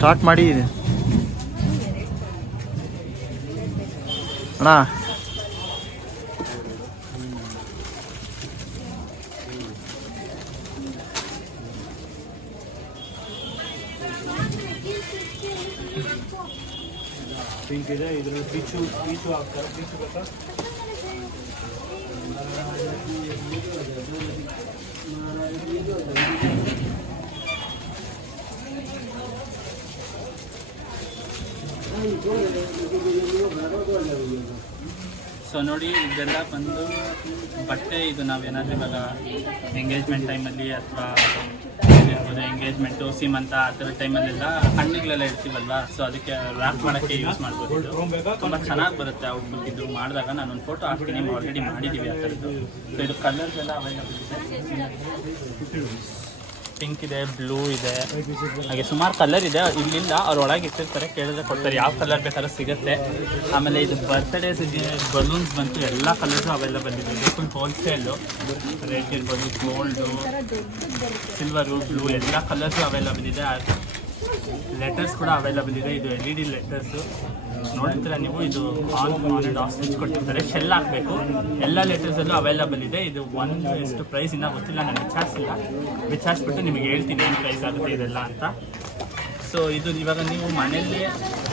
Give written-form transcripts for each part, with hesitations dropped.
Start ಮಾಡಿ ಅಣ್ಣ. Pink ಇದೆ, ಇದ್ರಲ್ಲಿ ಪೀಚು ಹಾಕ್ತಾರೆ. ಪೀಚು ಬೇಕಾ? ಸೊ ನೋಡಿ, ಇದೆಲ್ಲ ಬಂದು ಬಟ್ಟೆ. ಇದು ನಾವೇನಾದರೂ ಇವಾಗ ಎಂಗೇಜ್ಮೆಂಟ್ ಟೈಮಲ್ಲಿ ಅಥವಾ ಎಂಗೇಜ್ಮೆಂಟು, ಸೀಮಂತ ಆ ಥರ ಟೈಮಲ್ಲೆಲ್ಲ ಹಣ್ಣುಗಳೆಲ್ಲ ಇರ್ತೀವಲ್ವಾ, ಸೊ ಅದಕ್ಕೆ ರ್ಯಾಪ್ ಮಾಡೋಕ್ಕೆ ಯೂಸ್ ಮಾಡ್ಬೋದು. ಇದು ತುಂಬ ಚೆನ್ನಾಗಿ ಬರುತ್ತೆ ಔಟ್ಲುಕ್. ಇದು ಮಾಡಿದಾಗ ನಾನೊಂದು ಫೋಟೋ ಹಾಕ್ತೀನಿ, ಆಲ್ರೆಡಿ ಮಾಡಿದ್ದೀವಿ ಆ ಥರದ್ದು. ಸೊ ಇದು ಕಲರ್ಸ್ ಎಲ್ಲ ಅವೈಲಬಲ್ ಇದೆ. ಪಿಂಕ್ ಇದೆ, ಬ್ಲೂ ಇದೆ, ಹಾಗೆ ಸುಮಾರು ಕಲರ್ ಇದೆ. ಇಲ್ಲಿಂದ ಅವ್ರ ಒಳಗೆ ಇಟ್ಟಿರ್ತಾರೆ, ಕೇಳಿದ್ರೆ ಕೊಡ್ತಾರೆ, ಯಾವ ಕಲರ್ ಬೇಕಾದ್ರೂ ಸಿಗುತ್ತೆ. ಆಮೇಲೆ ಇದು ಬರ್ತ್ಡೇಸ್ ಇದೆ, ಬಲೂನ್ಸ್ ಬಂತು, ಎಲ್ಲ ಕಲರ್ಸು ಅವೈಲಬಲ್ ಇದೆ. ಇದು ಫುಲ್ ಹೋಲ್ಸೇಲು. ರೆಡ್ ಇರ್ಬೋದು, ಗೋಲ್ಡು, ಸಿಲ್ವರು, ಬ್ಲೂ ಎಲ್ಲ ಕಲರ್ಸು ಅವೈಲಬಲ್ ಇದೆ. ಲೆಟರ್ಸ್ ಕೂಡ ಅವೈಲಬಲ್ ಇದೆ. ಇದು LED ಲೆಟರ್ಸು ನೋಡ್ತೀರಾ ನೀವು. ಇದು ಆನ್ ಆ್ಯಂಡ್ ಆಫ್ ಸ್ವಿಚ್ ಕೊಟ್ಟಿರ್ತಾರೆ, ಶೆಲ್ ಹಾಕಬೇಕು. ಎಲ್ಲ ಲೆಟರ್ಸಲ್ಲೂ ಅವೈಲಬಲ್ ಇದೆ. ಇದು ಒಂದು ಎಷ್ಟು ಪ್ರೈಸ್ ಇನ್ನೂ ಗೊತ್ತಿಲ್ಲ, ನಾನು ವಿಚಾರಿಸ್ಬಿಟ್ಟು ನಿಮಗೆ ಹೇಳ್ತೀನಿ ಏನು ಪ್ರೈಸ್ ಆಗುತ್ತೆ ಇದೆಲ್ಲ ಅಂತ. ಸೊ ಇದು ಇವಾಗ ನೀವು ಮನೆಯಲ್ಲೇ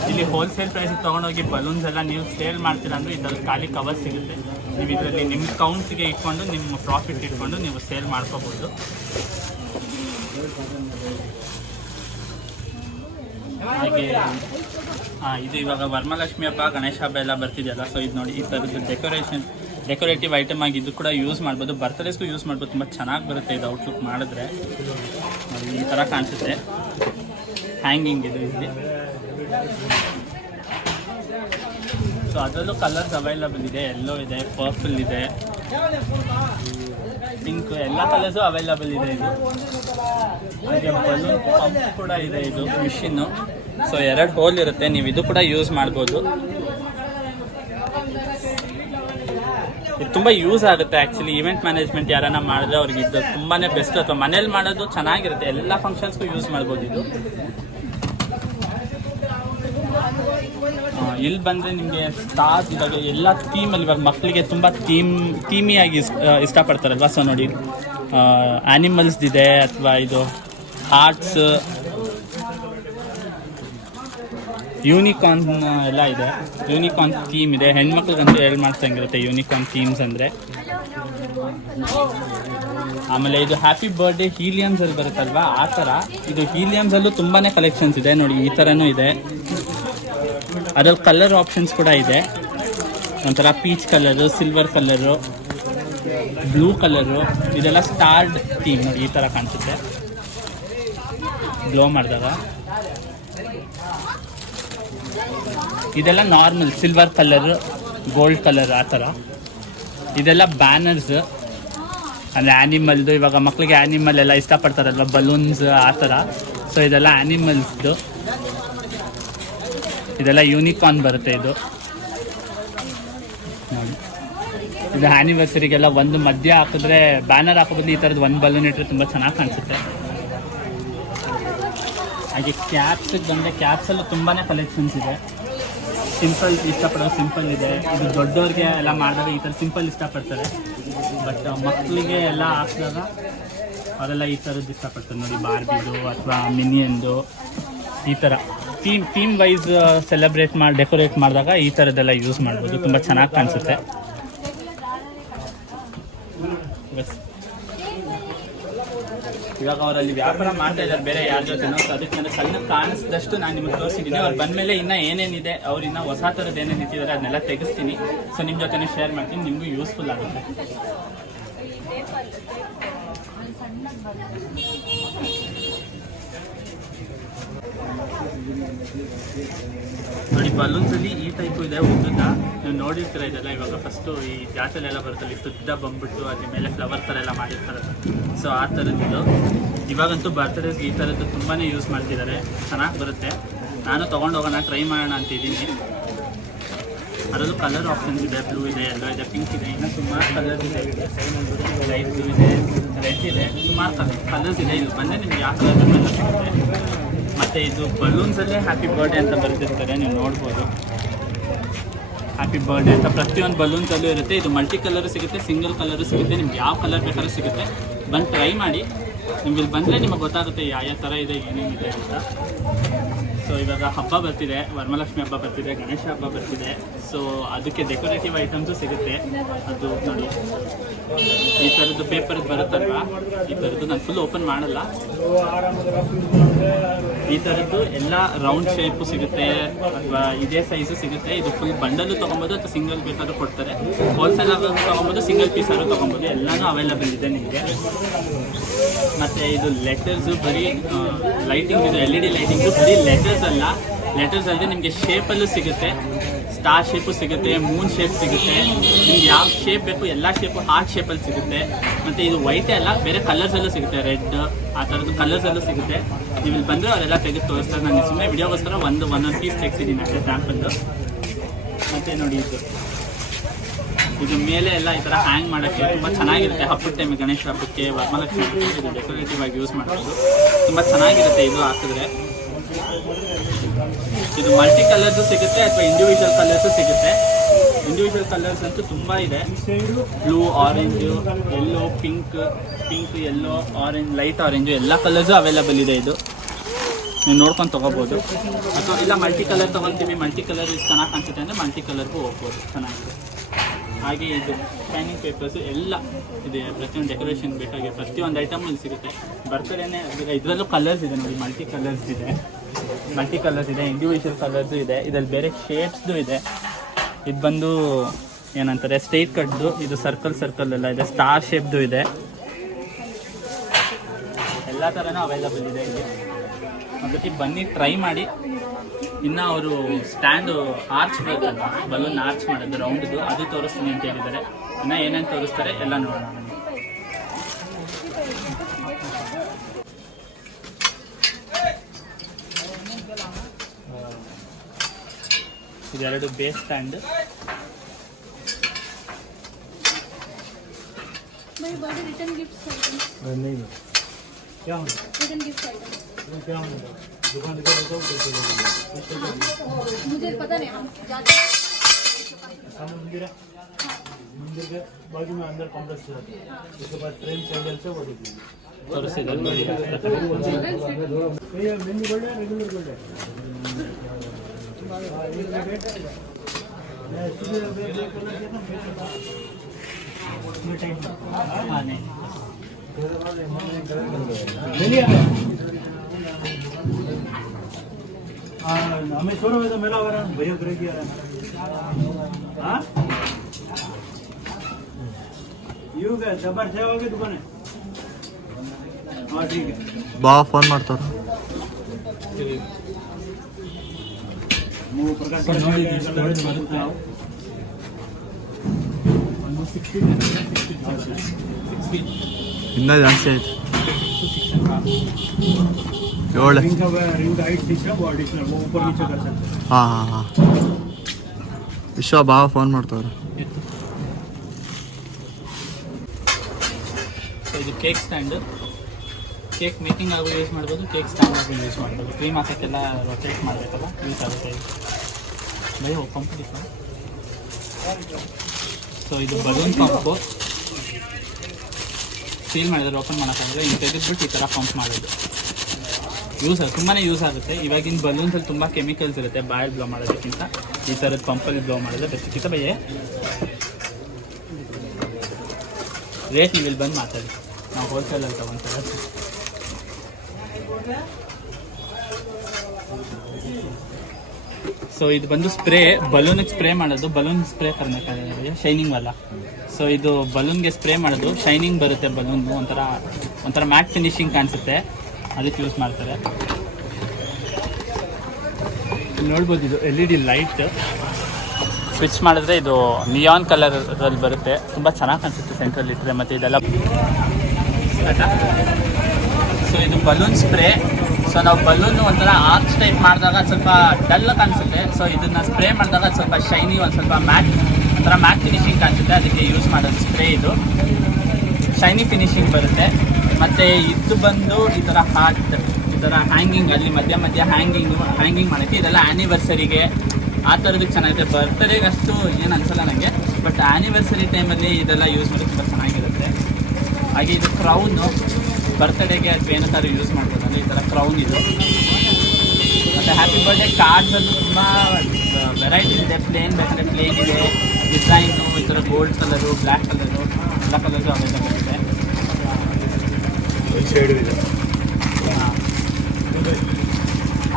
ಇಲ್ಲಿ ಹೋಲ್ಸೇಲ್ ಪ್ರೈಸಿಗೆ ತೊಗೊಂಡೋಗಿ ಬಲೂನ್ಸ್ ಎಲ್ಲ ನೀವು ಸೇಲ್ ಮಾಡ್ತೀರಾ ಅಂದರೆ ಇದರಲ್ಲಿ ಖಾಲಿ ಕವರ್ ಸಿಗುತ್ತೆ. ನೀವು ಇದರಲ್ಲಿ ನಿಮ್ಮ ಕೌಂಟ್ಗೆ ಇಟ್ಕೊಂಡು, ನಿಮ್ಮ ಪ್ರಾಫಿಟ್ ಇಟ್ಕೊಂಡು ನೀವು ಸೇಲ್ ಮಾಡ್ಕೋಬೋದು. ಹಾಗೆ ಇದು ಇವಾಗ ವರಮಹಾಲಕ್ಷ್ಮಿ ಹಬ್ಬ, ಗಣೇಶ ಹಬ್ಬ ಎಲ್ಲ ಬರ್ತಿದೆಯಲ್ಲ, ಸೊ ಇದು ನೋಡಿ, ಈ ಥರದ್ದು ಡೆಕೋರೇಟಿವ್ ಐಟಮ್ ಆಗಿ ಇದು ಕೂಡ ಯೂಸ್ ಮಾಡ್ಬೋದು. ಬರ್ತ್ಡೇಸ್ಗೂ ಯೂಸ್ ಮಾಡ್ಬೋದು. ತುಂಬ ಚೆನ್ನಾಗಿ ಬರುತ್ತೆ ಇದು ಔಟ್ಲುಕ್ ಮಾಡಿದ್ರೆ. ಈ ಥರ ಕಾಣಿಸುತ್ತೆ. ಹ್ಯಾಂಗಿಂಗ್ ಇದು ಇಲ್ಲಿ. ಸೊ ಅದರಲ್ಲೂ ಕಲರ್ಸ್ ಅವೈಲಬಲ್ ಇದೆ. ಎಲ್ಲೋ ಇದೆ, ಪರ್ಪಲ್ ಇದೆ, ಪಿಂಕ್, ಎಲ್ಲ ಕಲರ್ಸು ಅವೈಲಬಲ್ ಇದೆ. ಇದು ಹಾಗೆ ಬಲೂನ್ ಪಂಪ್ ಕೂಡ ಇದೆ. ಇದು ಮಿಷಿನ್ನು. ಸೊ 2 ಹೋಲ್ ಇರುತ್ತೆ, ನೀವು ಇದು ಕೂಡ ಯೂಸ್ ಮಾಡ್ಬೋದು. ಇದು ತುಂಬ ಯೂಸ್ ಆಗುತ್ತೆ ಆ್ಯಕ್ಚುಲಿ. ಈವೆಂಟ್ ಮ್ಯಾನೇಜ್ಮೆಂಟ್ ಯಾರನ್ನ ಮಾಡಿದ್ರೆ ಅವ್ರಿಗೆ ಇದು ತುಂಬಾ ಬೆಸ್ಟ್. ಅಥವಾ ಮನೇಲಿ ಮಾಡೋದು ಚೆನ್ನಾಗಿರುತ್ತೆ, ಎಲ್ಲ ಫಂಕ್ಷನ್ಸ್ಗೂ ಯೂಸ್ ಮಾಡ್ಬೋದು ಇದು. ಇಲ್ಲಿ ಬಂದರೆ ನಿಮಗೆ ಸ್ಟಾರ್ಸ್ ಇವಾಗ ಎಲ್ಲ ಥೀಮಲ್ಲಿ, ಇವಾಗ ಮಕ್ಕಳಿಗೆ ತುಂಬ ಥೀಮಿಯಾಗಿ ಇಷ್ಟಪಡ್ತಾರಲ್ವ. ಸೊ ನೋಡಿ, ಆ್ಯನಿಮಲ್ಸ್ದಿದೆ, ಅಥವಾ ಇದು ಹಾರ್ಟ್ಸ್, ಯೂನಿಕಾರ್ನ್ ಎಲ್ಲ ಇದೆ. ಯೂನಿಕಾರ್ನ್ ಥೀಮ್ ಇದೆ. ಹೆಣ್ಮಕ್ಳಿಗಂತೂ ಮಾಡ್ಸಂಗಿರುತ್ತೆ ಯೂನಿಕಾರ್ನ್ ಥೀಮ್ಸ್ ಅಂದರೆ. ಆಮೇಲೆ ಇದು ಹ್ಯಾಪಿ ಬರ್ಡೇ ಹೀಲಿಯಮ್ಸಲ್ಲಿ ಬರುತ್ತಲ್ವ, ಆ ಥರ. ಇದು ಹೀಲಿಯಮ್ಸಲ್ಲೂ ತುಂಬಾ ಕಲೆಕ್ಷನ್ಸ್ ಇದೆ ನೋಡಿ. ಈ ಥರನೂ ಇದೆ. ಅದರಲ್ಲಿ ಕಲರ್ ಆಪ್ಷನ್ಸ್ ಕೂಡ ಇದೆ. ಒಂಥರ peach colour, silver colour, blue colour, ಇದೆಲ್ಲ ಸ್ಟಾರ್ಡ್ ಥೀಮ್ ನೋಡಿ. ಈ ಥರ ಕಾಣಿಸುತ್ತೆ ಗ್ಲೋ ಮಾಡಿದಾಗ. ಇದೆಲ್ಲ normal silver colour, gold colour ಆ ಥರ. ಇದೆಲ್ಲ ಬ್ಯಾನರ್ಸ್ ಅಂದರೆ ಆ್ಯನಿಮಲ್ದು. ಇವಾಗ ಮಕ್ಕಳಿಗೆ ಆ್ಯನಿಮಲ್ ಎಲ್ಲ ಇಷ್ಟಪಡ್ತಾರಲ್ವ, ಬಲೂನ್ಸ್ ಆ ಥರ. ಸೊ ಇದೆಲ್ಲ ಆ್ಯನಿಮಲ್ಸ್ದು. ಇದೆಲ್ಲ ಯೂನಿಕಾರ್ನ್ ಬರುತ್ತೆ. ಇದು ನೋಡಿ, ಇದು ಆ್ಯನಿವರ್ಸರಿಗೆಲ್ಲ ಒಂದು ಮಧ್ಯ ಹಾಕಿದ್ರೆ, ಬ್ಯಾನರ್ ಹಾಕೋಬದ್ಲು ಈ ಥರದ್ದು ಒಂದು ಬಲೂನ್ ಇಟ್ಟರೆ ತುಂಬ ಚೆನ್ನಾಗಿ ಕಾಣಿಸುತ್ತೆ. ಹಾಗೆ ಕ್ಯಾಪ್ಸಿಗೆ ಬಂದರೆ, ಕ್ಯಾಪ್ಸಲ್ಲೂ ತುಂಬಾ ಕಲೆಕ್ಷನ್ಸ್ ಇದೆ. ಸಿಂಪಲ್ ಇಷ್ಟಪಡೋ ಸಿಂಪಲ್ ಇದೆ. ಇದು ದೊಡ್ಡವ್ರಿಗೆ ಎಲ್ಲ ಮಾಡಿದಾಗ ಈ ಥರ ಸಿಂಪಲ್ ಇಷ್ಟಪಡ್ತಾರೆ. ಬಟ್ ಮಕ್ಕಳಿಗೆ ಎಲ್ಲ ಹಾಕಿದಾಗ ಅವರೆಲ್ಲ ಈ ಥರದ್ದು ಇಷ್ಟಪಡ್ತಾರೆ ನೋಡಿ. ಬಾರ್ಬಿದು ಅಥವಾ ಮಿನಿಯನ್ದು ಈ ಥರ ಥೀಮ್ ವೈಸ್ ಡೆಕೋರೇಟ್ ಮಾಡಿದಾಗ ಈ ಥರದ್ದೆಲ್ಲ ಯೂಸ್ ಮಾಡ್ಬೋದು. ತುಂಬ ಚೆನ್ನಾಗಿ ಕಾಣಿಸುತ್ತೆ. ಬಸ್ ಇವಾಗ ಅವರಲ್ಲಿ ವ್ಯಾಪಾರ ಮಾಡ್ತಾ ಇದ್ದಾರೆ ಬೇರೆ ಯಾರ ಜೊತೆನೋ. ಸೊ ಅದಕ್ಕೆ ನನಗೆ ಕಣ್ಣು ಕಾಣಿಸಿದಷ್ಟು ನಾನು ನಿಮಗೆ ತೋರಿಸಿದ್ದೀನಿ. ಅವ್ರು ಬಂದಮೇಲೆ ಇನ್ನೂ ಏನೇನಿದೆ, ಅವ್ರು ಇನ್ನೂ ಹೊಸ ಥರದ್ದು ಏನೇನು ಇಟ್ಟಿದ್ದಾರೆ ಅದನ್ನೆಲ್ಲ ತೆಗೆಸ್ತೀನಿ. ಸೊ ನಿಮ್ಮ ಜೊತೆನೇ ಶೇರ್ ಮಾಡ್ತೀನಿ, ನಿಮಗೂ ಯೂಸ್ಫುಲ್ ಆಗುತ್ತೆ. ನೋಡಿ, ಬಲೂನ್ಸಲ್ಲಿ ಈ ಟೈಪು ಇದೆ, ಉದ್ದುದ್ದ. ನೀವು ನೋಡಿರ್ತೀರ ಇದೆಲ್ಲ. ಇವಾಗ ಫಸ್ಟು ಈ ಜಾತ್ರೆಲೆಲ್ಲ ಬರುತ್ತಲ್ಲ, ಇಷ್ಟು ಉದ್ದ ಬಂದ್ಬಿಟ್ಟು ಅದ್ರ ಮೇಲೆ ಫ್ಲವರ್ ಥರ ಎಲ್ಲ ಮಾಡಿರ್ತಾರೆ. ಸೊ ಆ ಥರದ್ದು. ಇವಾಗಂತೂ ಬರ್ತ್ಡೇಸ್ಗೆ ಈ ಥರದ್ದು ತುಂಬಾ ಯೂಸ್ ಮಾಡ್ತಿದ್ದಾರೆ. ಚೆನ್ನಾಗಿ ಬರುತ್ತೆ. ನಾನು ತೊಗೊಂಡೋಗೋಣ, ಟ್ರೈ ಮಾಡೋಣ ಅಂತಿದ್ದೀನಿ. ಅದರಲ್ಲೂ ಕಲರ್ ಆಪ್ಷನ್ಸ್ ಇದೆ. ಬ್ಲೂ ಇದೆ, ಯೆಲ್ಲೋ ಇದೆ, ಪಿಂಕ್ ಇದೆ, ಇನ್ನೂ ಸುಮಾರು ಕಲರ್ಸ್ ಇದೆ. ಲೈಟ್ ಬ್ಲೂ ಇದೆ, ರೆಡ್ ಇದೆ, ಸುಮಾರು ಕಲರ್ಸ್ ಇದೆ. ಇಲ್ಲಿ ಬಂದರೆ ನಿಮ್ಗೆ ಯಾವ ಕಲರ್ ಸಿಗುತ್ತೆ. ಮತ್ತು ಇದು ಬಲೂನ್ಸಲ್ಲೇ ಹ್ಯಾಪಿ ಬರ್ಡೇ ಅಂತ ಬರೆದಿರ್ತಾರೆ, ನೀವು ನೋಡ್ಬೋದು. ಹ್ಯಾಪಿ ಬರ್ಡೇ ಅಂತ ಪ್ರತಿಯೊಂದು ಬಲೂನ್ಸಲ್ಲೂ ಇರುತ್ತೆ. ಇದು ಮಲ್ಟಿ ಕಲರು ಸಿಗುತ್ತೆ, ಸಿಂಗಲ್ ಕಲರು ಸಿಗುತ್ತೆ, ನಿಮ್ಗೆ ಯಾವ ಕಲರ್ ಬೇಕಾದ್ರೂ ಸಿಗುತ್ತೆ. ಬಂದು ಟ್ರೈ ಮಾಡಿ, ನಿಮ್ಗೆ ಇಲ್ಲಿ ಬಂದರೆ ನಿಮಗೆ ಗೊತ್ತಾಗುತ್ತೆ ಯಾವ ಥರ ಇದೆ, ಏನೇನಿದೆ ಅಂತ. ಸೊ ಇವಾಗ ಹಬ್ಬ ಬರ್ತಿದೆ, ವರಮಹಾಲಕ್ಷ್ಮಿ ಹಬ್ಬ ಬರ್ತಿದೆ, ಗಣೇಶ ಹಬ್ಬ ಬರ್ತಿದೆ. ಸೊ ಅದಕ್ಕೆ ಡೆಕೋರೇಟಿವ್ ಐಟಮ್ಸು ಸಿಗುತ್ತೆ. ಅದು ನೋಡಿ ಈ ಥರದ್ದು ಪೇಪರ್ ಬರುತ್ತಲ್ವ, ಈ ಥರದ್ದು ನಾನು ಫುಲ್ ಓಪನ್ ಮಾಡಲ್ಲ. ಈ ಥರದ್ದು ಎಲ್ಲ ರೌಂಡ್ ಶೇಪು ಸಿಗುತ್ತೆ ಅಥವಾ ಇದೇ ಸೈಜು ಸಿಗುತ್ತೆ. ಇದು ಫುಲ್ ಬಂಡಲು ತೊಗೊಬೋದು ಅಥವಾ ಸಿಂಗಲ್ ಪೀಸಾದ್ರು ಕೊಡ್ತಾರೆ. ಹೋಲ್ಸೇಲ್ ಆಗಿ ತೊಗೊಬೋದು, ಸಿಂಗಲ್ ಪೀಸಾದ್ರು ತೊಗೊಬೋದು, ಎಲ್ಲನೂ ಅವೈಲಬಲ್ ಇದೆ ನಿಮಗೆ. ಮತ್ತು ಇದು ಲೆಟರ್ಸು ಬರೀ ಲೈಟಿಂಗ್, ಇದು LED ಲೈಟಿಂಗು ಬರೀ ಲೆಟರ್ಸ್ ಅಲ್ಲ, ಲೆಟರ್ಸ್ ಅಲ್ಲದೆ ನಿಮಗೆ ಶೇಪಲ್ಲೂ ಸಿಗುತ್ತೆ. ಸ್ಟಾರ್ ಶೇಪು ಸಿಗುತ್ತೆ, ಮೂನ್ ಶೇಪ್ ಸಿಗುತ್ತೆ, ನಿಮ್ಗೆ ಯಾವ ಶೇಪ್ ಬೇಕು ಎಲ್ಲ ಶೇಪು ಹಾರ್ಟ್ ಶೇಪಲ್ಲಿ ಸಿಗುತ್ತೆ. ಮತ್ತು ಇದು ವೈಟೇ ಅಲ್ಲ, ಬೇರೆ ಕಲರ್ಸಲ್ಲೂ ಸಿಗುತ್ತೆ, ರೆಡ್ ಆ ಥರದ್ದು ಕಲರ್ಸಲ್ಲೂ ಸಿಗುತ್ತೆ. ನೀವು ಇಲ್ಲಿ ಬಂದರೆ ಅವರೆಲ್ಲ ತೆಗೆದು ತೋರಿಸ್ತಾರೆ. ನಾನು ಸುಮ್ಮನೆ ವಿಡಿಯೋಗೋಸ್ಕರ ಒಂದೊಂದು ಪೀಸ್ ತೆಗ್ಸಿದ್ದೀನಿ ಅಷ್ಟೇ ಸ್ಯಾಂಪಲ್ಲು. ಮತ್ತು ನೋಡಿ ಇದು ಮೇಲೆ ಎಲ್ಲ ಈ ಥರ ಹ್ಯಾಂಗ್ ಮಾಡೋಕ್ಕೆ ತುಂಬ ಚೆನ್ನಾಗಿರುತ್ತೆ. ಹಬ್ಬದ ಟೈಮಿಗೆ, ಗಣೇಶ ಹಬ್ಬಕ್ಕೆ, ವರಮಹಾಲಕ್ಷ್ಮಿ ಹಬ್ಬಕ್ಕೆ ಇದು ಡೆಕೋರೇಟಿವ್ ಆಗಿ ಯೂಸ್ ಮಾಡ್ಬೋದು. ತುಂಬ ಚೆನ್ನಾಗಿರುತ್ತೆ ಇದು ಹಾಕಿದ್ರೆ. ಇದು ಮಲ್ಟಿ ಕಲರ್ಸು ಸಿಗುತ್ತೆ ಅಥವಾ ಇಂಡಿವಿಜುವಲ್ ಕಲರ್ಸು ಸಿಗುತ್ತೆ. ಇಂಡಿವಿಜುವಲ್ ಕಲರ್ಸ್ ಅಂತೂ ತುಂಬ ಇದೆ. Blue, orange, yellow, pink, yellow, orange, light orange ಎಲ್ಲ ಕಲರ್ಸು ಅವೈಲಬಲ್ ಇದೆ. ಇದು ನೀವು ನೋಡ್ಕೊಂಡು ತೊಗೋಬೋದು. ಅಥವಾ ಇಲ್ಲ ಮಲ್ಟಿ ಕಲರ್ ತೊಗೊಳ್ತೀವಿ, ಮಲ್ಟಿ ಕಲರ್ ಚೆನ್ನಾಗಿ ಕಾಣಿಸುತ್ತೆ ಅಂದರೆ ಮಲ್ಟಿ ಕಲರ್ಗೂ ಹೋಗ್ಬೋದು, ಚೆನ್ನಾಗಿದೆ. ಹಾಗೆ ಇದು ಶೈನಿಂಗ್ ಪೇಪರ್ಸು ಎಲ್ಲ ಇದೆ. ಪ್ರತಿಯೊಂದು ಡೆಕೋರೇಷನ್ ಬೇಕಾಗಿ ಪ್ರತಿಯೊಂದು ಐಟಮ್ ಇಲ್ಲಿ ಸಿಗುತ್ತೆ. ಬರ್ತಡೇನೇ ಇದರಲ್ಲೂ ಕಲರ್ಸ್ ಇದೆ ನೋಡಿ, ಮಲ್ಟಿ ಕಲರ್ಸ್ ಇದೆ, ಇಂಡಿವಿಜುವಲ್ ಕಲರ್ಸು ಇದೆ. ಇದರಲ್ಲಿ ಬೇರೆ ಶೇಪ್ಸ್ದು ಇದೆ. ಇದು ಬಂದು ಏನಂತಾರೆ ಸ್ಟ್ರೈಟ್ ಕಟ್ದು, ಇದು ಸರ್ಕಲ್ ಎಲ್ಲ ಇದೆ, ಸ್ಟಾರ್ ಶೇಪ್ದು ಇದೆ. ಎಲ್ಲ ಥರನೂ ಅವೈಲಬಲ್ ಇದೆ ಇಲ್ಲಿ. ಒಂದ್ಸತಿ ಬನ್ನಿ, ಟ್ರೈ ಮಾಡಿ. ಇನ್ನು ಅವರು ಸ್ಟ್ಯಾಂಡು ಆರ್ಚ್ ಬರುತ್ತಲ್ಲ, ಬಲೂನ್ ಆರ್ಚ್ ಮಾಡೋದು ರೌಂಡ್ದು, ಅದು ತೋರಿಸ್ತೀನಿ ಅಂತ ಹೇಳಿದ್ದಾರೆ. ಇನ್ನು ಏನೇನು ತೋರಿಸ್ತಾರೆ ಎಲ್ಲ ನೋಡೋಣ. ಇದೆರಡು ಬೇಸ್ ಸ್ಟ್ಯಾಂಡ್. रिटर्न गिफ्ट नहीं क्या होगा रिटर्न गिफ्ट आइटम क्या होगा दुकान पे मुझे पता नहीं, हम जाते हैं मंदिर के बाजू में अंदर कॉम्प्लेक्स है, उसके बाद ट्रेन सैंडल से वो देखिए ತೋರಿಸಿದ್ದಾರೆ ನೋಡಿ. ये मेन्यू गोल्ड है, रेगुलर गोल्ड है। मैं सीधे ब्लैक कलर के ना ये टाइप हां नहीं मिलिए हमें छोड़ो तो मेला हो रहा है भैया करे किया हाँ यू क्या जबर से होगी दुकान है हाँ ठीक है ಬಾ ಫೋನ್ ಮಾಡ್ತಾರ प्रकाश ನೋಡಿ ಬರುತ್ತೆ ನಾವು 16 ಇನ್ನೂ ಜಾಸ್ತಿ ಆಯ್ತು 7 रिंग हाइट दिखा वो एडिशनल वो ऊपर नीचे कर सकते हैं ಹಾಂ ವಿಶ್ವ ಬಾ ಫೋನ್ ಮಾಡ್ತಾವ್ರೆ. ಇದು ಕೇಕ್ ಸ್ಟ್ಯಾಂಡು, ಕೇಕ್ ಮೇಕಿಂಗ್ ಆಗೋ ಯೂಸ್ ಮಾಡ್ಬೋದು, ಕೇಕ್ ಸ್ಟ್ಯಾಂಡ್ ಆಗಿ ಯೂಸ್ ಮಾಡ್ಬೋದು. ಕ್ರೀಮ್ ಹಾಕೋಕ್ಕೆಲ್ಲ ರೊಟೇಟ್ ಮಾಡಬೇಕಲ್ಲ, ಯೂಸ್ ಆಗುತ್ತೆ ಇದು. ಭಯ ಪಂಪ್ ಇತ್ತು. ಸೊ ಇದು ಬಲೂನ್ ಪಂಪು, ಸೀಲ್ ಮಾಡಿದ್ರೆ ಓಪನ್ ಮಾಡೋಕ್ಕಾಗಲ್ಲ, ಹಿಂಗೆ ತೆಗೆದ್ಬಿಟ್ಟು ಈ ಥರ ಪಂಪ್ ಮಾಡೋದು. ತುಂಬಾ ಯೂಸ್ ಆಗುತ್ತೆ. ಇವಾಗಿನ ಬಲೂನ್ಸಲ್ಲಿ ತುಂಬ ಕೆಮಿಕಲ್ಸ್ ಇರುತ್ತೆ, ಬಾಯಲ್ಲಿ ಬ್ಲೋ ಮಾಡೋದಕ್ಕಿಂತ ಈ ಥರದ ಪಂಪಲ್ಲಿ ಬ್ಲೋ ಮಾಡೋದು ಬೆಸ್ಟ್. ಚಿಕ್ಕ ಭಯ ರೇಟ್ ನೀವು ಇಲ್ಲಿ ಬಂದು ಮಾತಾಡಿ, ನಾವು ಹೋಲ್ಸೇಲಲ್ಲಿ ತೊಗೊತಾರೆ. ಸೊ ಇದು ಬಂದು ಸ್ಪ್ರೇ, ಬಲೂನಿಗೆ ಸ್ಪ್ರೇ ಮಾಡೋದು, ಬಲೂನ್ ಸ್ಪ್ರೇ ಕರ್ನಾಟಕ ಶೈನಿಂಗ್ ಅಲ್ಲ. ಸೊ ಇದು ಬಲೂನ್ಗೆ ಸ್ಪ್ರೇ ಮಾಡೋದು, ಶೈನಿಂಗ್ ಬರುತ್ತೆ ಬಲೂನ್, ಒಂಥರ ಮ್ಯಾಟ್ ಫಿನಿಶಿಂಗ್ ಕಾಣಿಸುತ್ತೆ, ಅದಕ್ಕೆ ಯೂಸ್ ಮಾಡ್ತಾರೆ. ನೋಡ್ಬೋದು ಇದು LED ಲೈಟ್, ಸ್ವಿಚ್ ಮಾಡಿದ್ರೆ ಇದು ನಿಯಾನ್ ಕಲರಲ್ಲಿ ಬರುತ್ತೆ, ತುಂಬ ಚೆನ್ನಾಗಿ ಕಾಣಿಸುತ್ತೆ ಸೆಂಟ್ರಲ್ಲಿ ಇಟ್ಟರೆ. ಮತ್ತು ಇದೆಲ್ಲ ಸೊ ಇದು ಬಲೂನ್ ಸ್ಪ್ರೇ. ಸೊ ನಾವು ಬಲೂನ್ ಒಂಥರ ಆರ್ಚ್ ಟೈಪ್ ಮಾಡಿದಾಗ ಸ್ವಲ್ಪ ಡಲ್ ಕಾಣಿಸುತ್ತೆ. ಸೊ ಇದನ್ನು ಸ್ಪ್ರೇ ಮಾಡಿದಾಗ ಸ್ವಲ್ಪ ಶೈನಿ, ಒಂದು ಸ್ವಲ್ಪ ಒಂಥರ ಮ್ಯಾಟ್ ಫಿನಿಶಿಂಗ್ ಕಾಣಿಸುತ್ತೆ, ಅದಕ್ಕೆ ಯೂಸ್ ಮಾಡೋದು ಸ್ಪ್ರೇ. ಇದು ಶೈನಿ ಫಿನಿಶಿಂಗ್ ಬರುತ್ತೆ. ಮತ್ತು ಇದು ಬಂದು ಈ ಥರ ಹಾರ್ಟ್ ಈ ಥರ ಹ್ಯಾಂಗಿಂಗ್ ಅಲ್ಲಿ ಮಧ್ಯ ಹ್ಯಾಂಗಿಂಗ್ ಮಾಡೋಕ್ಕೆ ಇದೆಲ್ಲ ಆ್ಯನಿವರ್ಸರಿಗೆ ಆ ಥರದಕ್ಕೆ ಚೆನ್ನಾಗಿದೆ. ಬರ್ತ್ಡೇಗೆ ಅಷ್ಟು ಏನು ಅನ್ಸಲ್ಲ ನನಗೆ, ಬಟ್ ಆ್ಯನಿವರ್ಸರಿ ಟೈಮಲ್ಲಿ ಇದೆಲ್ಲ ಯೂಸ್ ಮಾಡೋಕ್ಕೆ ತುಂಬ ಚೆನ್ನಾಗಿರುತ್ತೆ. ಹಾಗೆ ಇದು ಕ್ರೌನು ಬರ್ತ್ಡೇಗೆ ಅಥವಾ ಏನಕ್ಕಾದ್ರೂ ಯೂಸ್ ಮಾಡ್ಬೋದಲ್ಲ, ಈ ಥರ ಕ್ರೌನ್ ಇದು. ಮತ್ತು ಹ್ಯಾಪಿ ಬರ್ಡೇ ಕಾರ್ಡ್ಸಲ್ಲೂ ತುಂಬ ವೆರೈಟೀಸ್ ಇದೆ. ಪ್ಲೇನ್ ಬೇಕಂದರೆ ಪ್ಲೇನ್ ಇದೆ, ಡಿಸೈನು ಈ ಥರ ಗೋಲ್ಡ್ ಕಲರು, ಬ್ಲ್ಯಾಕ್ ಕಲರು, ಎಲ್ಲ ಕಲರ್ಸು ಅವೈಲೇಬಲ್ ಇದೆ.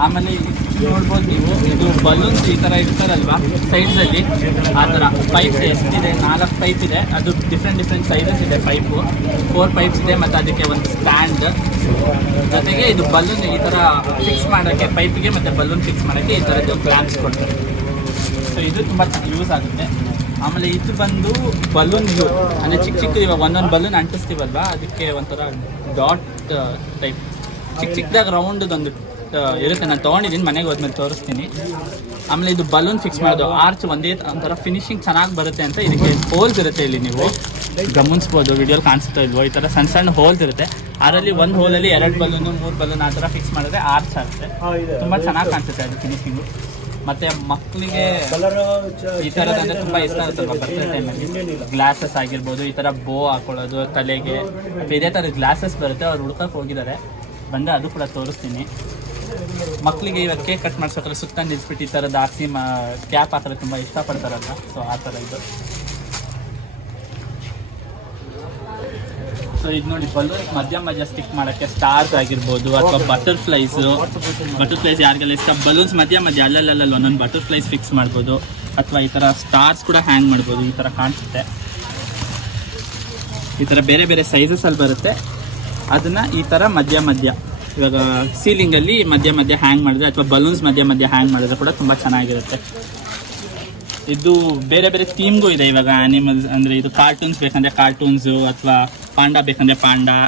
ಆಮೇಲೆ ನೋಡ್ಬೋದು ನೀವು, ಇದು ಬಲೂನ್ಸ್ ಈ ಥರ ಇರ್ತಾರಲ್ವಾ ಸೈಡ್ಸಲ್ಲಿ, ಆ ಥರ ಪೈಪ್ ಎಷ್ಟಿದೆ, 4 ಪೈಪ್ ಇದೆ. ಅದು ಡಿಫ್ರೆಂಟ್ ಸೈಜಸ್ ಇದೆ ಪೈಪು, 4 ಪೈಪ್ಸ್ ಇದೆ. ಮತ್ತು ಅದಕ್ಕೆ ಒಂದು ಸ್ಟ್ಯಾಂಡ್ ಜೊತೆಗೆ ಇದು ಬಲೂನ್ ಈ ಥರ ಫಿಕ್ಸ್ ಮಾಡೋಕ್ಕೆ, ಪೈಪಿಗೆ ಮತ್ತು ಬಲೂನ್ ಫಿಕ್ಸ್ ಮಾಡೋಕ್ಕೆ ಈ ಥರದ್ದು ಕ್ಲಾಂಪ್ಸ್ ಕೊಡ್ತಾರೆ. ಸೊ ಇದು ತುಂಬ ಯೂಸ್ ಆಗುತ್ತೆ. ಆಮೇಲೆ ಇದು ಬಂದು ಬಲೂನ್ ವ್ಯೂ, ಅಂದರೆ ಚಿಕ್ಕ ಇವಾಗ ಒಂದೊಂದು ಬಲೂನ್ ಅಂಟಿಸ್ತೀವಲ್ವಾ, ಅದಕ್ಕೆ ಒಂಥರ ಡಾಟ್ ಟೈಪ್ ಚಿಕ್ಕದಾಗಿ ರೌಂಡದೊಂದು ಇರುತ್ತೆ. ನಾನು ತೊಗೊಂಡಿದ್ದೀನಿ, ಮನೆಗೆ ಹೋದ್ಮೇಲೆ ತೋರಿಸ್ತೀನಿ. ಆಮೇಲೆ ಇದು ಬಲೂನ್ ಫಿಕ್ಸ್ ಮಾಡೋದು, ಆರ್ಚ್ ಒಂದೇ ಒಂಥರ ಫಿನಿಶಿಂಗ್ ಚೆನ್ನಾಗಿ ಬರುತ್ತೆ ಅಂತ ಇದಕ್ಕೆ ಹೋಲ್ಸ್ ಇರುತ್ತೆ. ಇಲ್ಲಿ ನೀವು ಗಮನಿಸ್ಬೋದು, ವಿಡಿಯೋಲಿ ಕಾಣಿಸ್ತಾ ಇಲ್ವೋ, ಈ ಥರ ಸಣ್ಣ ಹೋಲ್ಸ್ ಇರುತ್ತೆ. ಅದರಲ್ಲಿ ಒಂದು ಹೋಲಲ್ಲಿ 2 ಬಲೂನು 3 ಬಲೂನ್ ಆ ಥರ ಫಿಕ್ಸ್ ಮಾಡಿದ್ರೆ ಆರ್ಚ್ ಆಗುತ್ತೆ. ತುಂಬ ಚೆನ್ನಾಗಿ ಕಾಣಿಸುತ್ತೆ ಅದು ಫಿನಿಶಿಂಗು. ಮತ್ತು ಮಕ್ಕಳಿಗೆ ಈ ಥರದಂದರೆ ತುಂಬ ಇಷ್ಟ ಆಗುತ್ತಲ್ವ ಬರ್ತ್ಡೇ ಟೈಮಲ್ಲಿ. ಗ್ಲಾಸಸ್ ಆಗಿರ್ಬೋದು, ಈ ಥರ ಬೋ ಹಾಕೊಳ್ಳೋದು ತಲೆಗೆ, ಮತ್ತು ಇದೇ ಥರ ಗ್ಲಾಸಸ್ ಬರುತ್ತೆ. ಅವ್ರು ಹುಡ್ಕಕ್ಕೆ ಹೋಗಿದ್ದಾರೆ, ಬಂದರೆ ಅದು ಕೂಡ ತೋರಿಸ್ತೀನಿ. ಮಕ್ಕಳಿಗೆ ಇವಾಗ ಕೇಕ್ ಕಟ್ ಮಾಡ್ಸೋಕ್ಕೆಲ್ಲ ಸುತ್ತ ನಿಲ್ಸ್ಬಿಟ್ಟು ಈ ಥರದ್ದು ಹಾಕಿ ಕ್ಯಾಪ್ ಹಾಕಿದ್ರೆ ತುಂಬ ಇಷ್ಟಪಡ್ತಾರಲ್ಲ, ಸೊ ಆ ಥರ ಇದು. ಸೊ ಇದು ನೋಡಿ, ಬಲೂನ್ಸ್ ಮಧ್ಯ ಸ್ಟಿಕ್ ಮಾಡೋಕ್ಕೆ ಸ್ಟಾರ್ಸ್ ಆಗಿರ್ಬೋದು, ಅಥವಾ ಬಟರ್ಫ್ಲೈಸ್ ಯಾರಿಗೆಲ್ಲ ಇಷ್ಟ, ಬಲೂನ್ಸ್ ಮಧ್ಯ ಅಲ್ಲಲ್ಲಿ ಒಂದೊಂದು ಬಟರ್ಫ್ಲೈಸ್ ಫಿಕ್ಸ್ ಮಾಡ್ಬೋದು, ಅಥವಾ ಈ ಥರ ಸ್ಟಾರ್ಸ್ ಕೂಡ ಹ್ಯಾಂಗ್ ಮಾಡ್ಬೋದು. ಈ ಥರ ಕಾಣಿಸುತ್ತೆ. ಈ ಥರ ಬೇರೆ ಸೈಜಸಲ್ಲಿ ಬರುತ್ತೆ. ಅದನ್ನು ಈ ಥರ ಮಧ್ಯ ಇವಾಗ ಸೀಲಿಂಗಲ್ಲಿ ಮಧ್ಯ ಹ್ಯಾಂಗ್ ಮಾಡಿದ್ರೆ, ಅಥವಾ ಬಲೂನ್ಸ್ ಮಧ್ಯ ಹ್ಯಾಂಗ್ ಮಾಡಿದ್ರೆ ಕೂಡ ತುಂಬ ಚೆನ್ನಾಗಿರುತ್ತೆ. ಇದು ಬೇರೆ ಥೀಮ್ಗೂ ಇದೆ. ಇವಾಗ ಆ್ಯನಿಮಲ್ಸ್ ಅಂದರೆ ಇದು ಕಾರ್ಟೂನ್ಸ್ ಬೇಕಂದರೆ ಕಾರ್ಟೂನ್ಸು, ಅಥವಾ ಪಾಂಡಾ ಬೇಕಂದರೆ ಪಾಂಡಾ.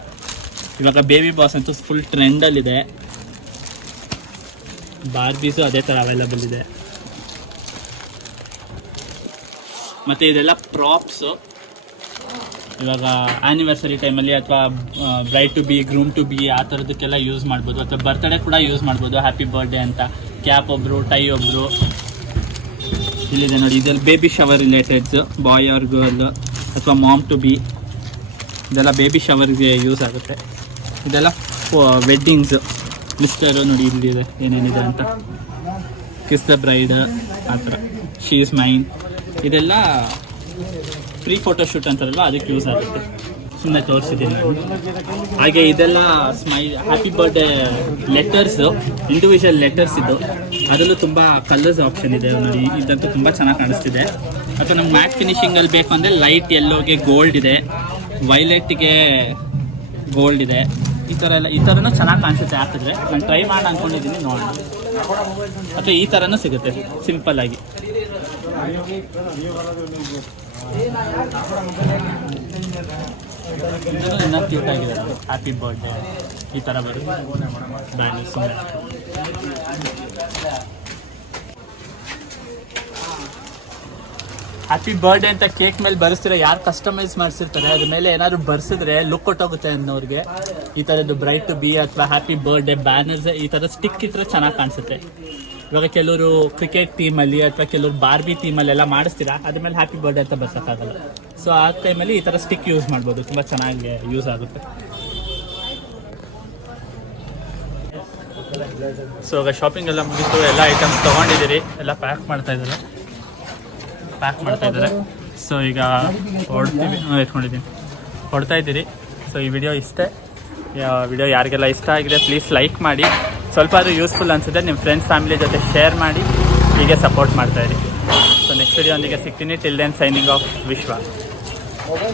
ಇವಾಗ ಬೇಬಿ ಬಾಸ್ ಅಂತೂ ಫುಲ್ ಟ್ರೆಂಡಲ್ಲಿದೆ. ಬಾರ್ಬೀಸು ಅದೇ ಥರ ಅವೈಲಬಲ್ ಇದೆ. ಮತ್ತು ಇದೆಲ್ಲ ಪ್ರಾಪ್ಸು. ಇವಾಗ ಆ್ಯನಿವರ್ಸರಿ ಟೈಮಲ್ಲಿ ಅಥವಾ bride to be, groom to be ಆ ಥರದಕ್ಕೆಲ್ಲ ಯೂಸ್ ಮಾಡ್ಬೋದು. ಅಥವಾ ಬರ್ತ್ಡೇ ಕೂಡ ಯೂಸ್ ಮಾಡ್ಬೋದು. ಹ್ಯಾಪಿ ಬರ್ಡೇ ಅಂತ ಕ್ಯಾಪ್ ಒಬ್ಬರು, ಟೈ ಒಬ್ಬರು. ಇಲ್ಲಿದೆ ನೋಡಿ, ಇದರಲ್ಲಿ ಬೇಬಿ ಶವರ್ ರಿಲೇಟೆಡ್ಸು, ಬಾಯ್ ಆರ್ ಗರ್ಲ್ ಅಥವಾ ಮಾಮ್ ಟು ಬಿ, ಇದೆಲ್ಲ ಬೇಬಿ ಶವರ್ಗೆ ಯೂಸ್ ಆಗುತ್ತೆ. ಇದೆಲ್ಲ ವೆಡ್ಡಿಂಗ್ಸು ಮಿಸ್ಟರು ನೋಡಿ, ಇಲ್ಲಿದೆ ಏನೇನಿದೆ ಅಂತ. ಕಿಸ್ ದ ಬ್ರೈಡ್ ಆ ಥರ, ಶಿ ಈಸ್ ಮೈನ್, ಇದೆಲ್ಲ ಪ್ರೀ ಫೋಟೋಶೂಟ್ ಅಂತಾರಲ್ವ, ಅದಕ್ಕೆ ಯೂಸ್ ಆಗುತ್ತೆ. ಸುಮ್ಮನೆ ತೋರಿಸಿದ್ದೀನಿ. ಹಾಗೆ ಇದೆಲ್ಲ happy birthday letters, individual letters ಇದು. ಅದರಲ್ಲೂ ತುಂಬ ಕಲರ್ಸ್ ಆಪ್ಷನ್ ಇದೆ ನೋಡಿ. ಇದಂತೂ ತುಂಬ ಚೆನ್ನಾಗಿ ಕಾಣಿಸ್ತಿದೆ. ಅಥವಾ ನಮ್ಗೆ ಮ್ಯಾಟ್ ಫಿನಿಷಿಂಗಲ್ಲಿ ಬೇಕು ಅಂದರೆ ಲೈಟ್ ಯೆಲ್ಲೋಗೆ ಗೋಲ್ಡ್ ಇದೆ, ವೈಲೆಟ್ಗೆ ಗೋಲ್ಡ್ ಇದೆ. ಈ ಥರನೂ ಚೆನ್ನಾಗಿ ಕಾಣಿಸುತ್ತೆ ಹಾಕಿದ್ರೆ. ನಾನು ಟ್ರೈ ಮಾಡಿ ಅಂದ್ಕೊಂಡಿದ್ದೀನಿ, ನೋಡೋಣ. ಅಥವಾ ಈ ಥರನೂ ಸಿಗುತ್ತೆ ಸಿಂಪಲ್ಲಾಗಿ. ಇನ್ನೂ ಕ್ಯೂಟ್ ಆಗಿದೆ. ಹ್ಯಾಪಿ ಬರ್ಡೇ ಈ ಥರ ಬರುತ್ತೆ ಬ್ರ್ಯಾಂಡ್. ಸುಮ್ಮನೆ ಹ್ಯಾಪಿ ಬರ್ಡೇ ಅಂತ ಕೇಕ್ ಮೇಲೆ ಬರೆಸ್ತಿರೋ ಯಾರು ಕಸ್ಟಮೈಸ್ ಮಾಡಿಸಿರ್ತಾರೆ, ಅದ್ರ ಮೇಲೆ ಏನಾದ್ರು ಬರ್ಸಿದ್ರೆ ಲುಕ್ ಕೊಟ್ಟೋಗುತ್ತೆ ಅನ್ನೋರಿಗೆ. ಈ ಥರದ್ದು ಬ್ರೈಟ್ ಟು ಬಿ ಅಥವಾ ಹ್ಯಾಪಿ ಬರ್ಡೇ ಬ್ಯಾನರ್ಸ್ ಈ ಥರ ಸ್ಟಿಕ್ ಇದ್ರೆ ಚೆನ್ನಾಗಿ ಕಾಣಿಸುತ್ತೆ. ಇವಾಗ ಕೆಲವರು ಕ್ರಿಕೆಟ್ ಟೀಮಲ್ಲಿ ಅಥವಾ ಕೆಲವರು ಬಾರ್ಬಿ ಟೀಮಲ್ಲೆಲ್ಲ ಮಾಡಿಸ್ತೀರಾ, ಅದ್ರ ಮೇಲೆ ಹ್ಯಾಪಿ ಬರ್ಡೇ ಅಂತ ಬರ್ಸೋಕ್ಕಾಗಲ್ಲ. ಸೊ ಆ ಟೈಮಲ್ಲಿ ಈ ಥರ ಸ್ಟಿಕ್ ಯೂಸ್ ಮಾಡ್ಬೋದು, ತುಂಬ ಚೆನ್ನಾಗಿ ಯೂಸ್ ಆಗುತ್ತೆ. ಸೊ ಇವಾಗ ಶಾಪಿಂಗ್ ಎಲ್ಲ ಮುಗಿತು, ಎಲ್ಲ ಐಟಮ್ಸ್ ತೊಗೊಂಡಿದ್ದೀರಿ, ಎಲ್ಲ ಪ್ಯಾಕ್ ಮಾಡ್ತಾ ಇದ್ದಾರೆ. ಸೊ ಈಗ ಹೊಡ್ತಾ ಇದ್ದೀರಿ. ಸೊ ಈ ವಿಡಿಯೋ ಇಷ್ಟೇ. ವಿಡಿಯೋ ಯಾರಿಗೆಲ್ಲ ಇಷ್ಟ ಆಗಿದೆ ಪ್ಲೀಸ್ ಲೈಕ್ ಮಾಡಿ. ಸ್ವಲ್ಪ ಅದು ಯೂಸ್ಫುಲ್ ಅನಿಸಿದ್ರೆ ನಿಮ್ಮ ಫ್ರೆಂಡ್ಸ್ ಫ್ಯಾಮಿಲಿ ಜೊತೆ ಶೇರ್ ಮಾಡಿ, ಹೀಗೆ ಸಪೋರ್ಟ್ ಮಾಡ್ತಾಯಿರಿ. ಸೊ ನೆಕ್ಸ್ಟ್ ವಿಡಿಯೋ ಒಂದಿಗೆ ಸಿಗ್ತೀನಿ. ಟಿಲ್ ದೆನ್ ಸೈನಿಂಗ್ ಆಫ್ ವಿಶ್ವ.